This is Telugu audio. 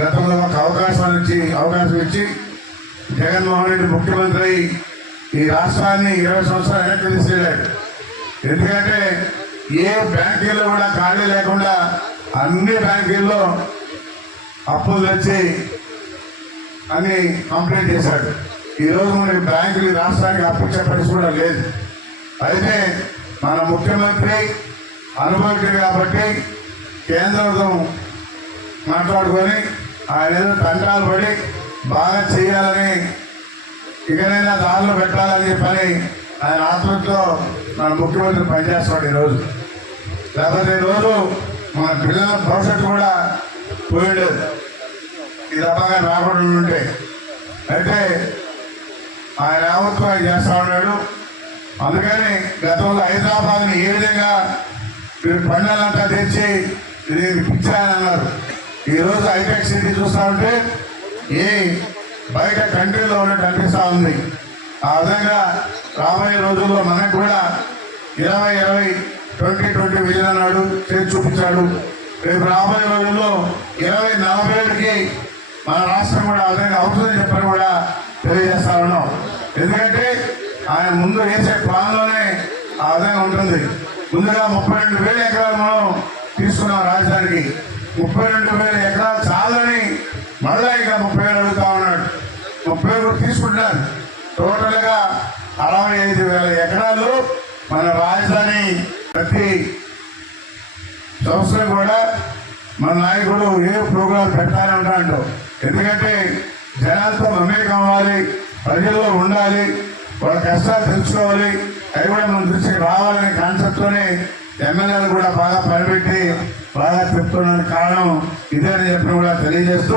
గతంలో ఒక అవకాశం ఇచ్చి జగన్మోహన్ రెడ్డి ముఖ్యమంత్రి ఈ రాష్ట్రాన్ని 20 సంవత్సరాలు వెనక్కి తీసుకెళ్ళాడు. ఎందుకంటే ఏ బ్యాంకుల్లో కూడా ఖాళీ లేకుండా అన్ని బ్యాంకుల్లో అప్పులు తెచ్చి అని కంప్లైంట్ చేశాడు. ఈరోజు మనకి బ్యాంకులు రాష్ట్రానికి అప్పించే పరిస్థితి కూడా లేదు. అయితే మన ముఖ్యమంత్రి అనుభవించాడు కాబట్టి కేంద్రంతో మాట్లాడుకొని ఆయన ఏదో తంటాలు పడి బాగా చేయాలని ఇకనైనా దారిలో పెట్టాలని పని ఆయన ఆత్మతో మన ముఖ్యమంత్రి పనిచేస్తాడు ఈరోజు. లేకపోతే ఈరోజు మన పిల్లల భవిష్యత్తు కూడా పోయేది ఈ రకంగా రాకుండా ఉంటే. అయితే ఆయన యావత్వం చేస్తా ఉన్నాడు. అందుకని గతంలో హైదరాబాద్ని ఏ విధంగా మీరు పండుగలంతా తెచ్చి ఇది పిచ్చాయని అన్నారు. ఈరోజు హైటెక్ సిటీ చూస్తూ ఉంటే ఏ బయట కంట్రీలో ఉన్నట్టు అనిపిస్తూ ఉంది. ఆ విధంగా రాబోయే రోజుల్లో మనకు కూడా 2020 విజన్ అన్నాడు, చేసి చూపించాడు. రేపు రాబోయే రోజుల్లో 2040కి మన రాష్ట్రం కూడా ఆ విధంగా అవుతుందని చెప్పని కూడా తెలియజేస్తా ఉన్నాం. ఎందుకంటే ఆయన ముందు వేసే ప్లాన్లోనే ఆ విధంగా ఉంటుంది. ముందుగా 32,000 ఎకరాలు మనం తీసుకున్నాం రాజధానికి. 32,000 ఎకరాలు చాలని మళ్ళా ఇంకా 30,000 అడుగుతా ఉన్నాడు. 30,000 తీసుకుంటున్నారు. టోటల్గా 65,000 ఎకరాలు మన రాజధాని. ప్రతి సంవత్సరం కూడా మన నాయకుడు ఏ ప్రోగ్రాం పెట్టాలని ఉంటాడు. ఎందుకంటే జనాలతో మమేకం అవ్వాలి, ప్రజల్లో ఉండాలి, వాళ్ళ కష్టాలు తెలుసుకోవాలి, అవి కూడా మన దృష్టికి రావాలనే కాన్సెప్ట్తోనే ఎమ్మెల్యేలు కూడా బాగా పనిపెట్టి బాగా చెప్తున్న కారణం ఇదే అని చెప్పి కూడా తెలియజేస్తూ